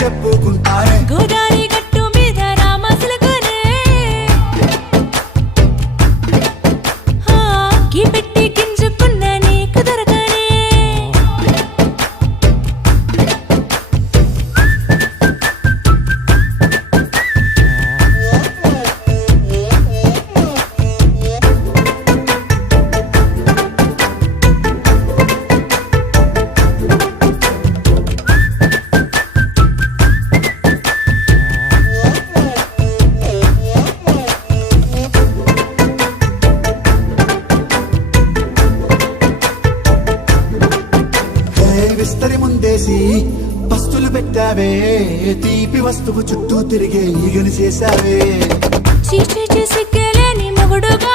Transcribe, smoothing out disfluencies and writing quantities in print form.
చెప్పుకుంటారే గోదారి గట్టు మీద రామసులకునే కీ పెట్టి గింజుకున్న నీకు దొరకనే విస్తరి ముందేసి పస్తులు పెట్టావే తీపి వస్తువు చుట్టూ తిరిగే ఈగలు చేశావే చీచి చేసి కేలేని మొగుడుగా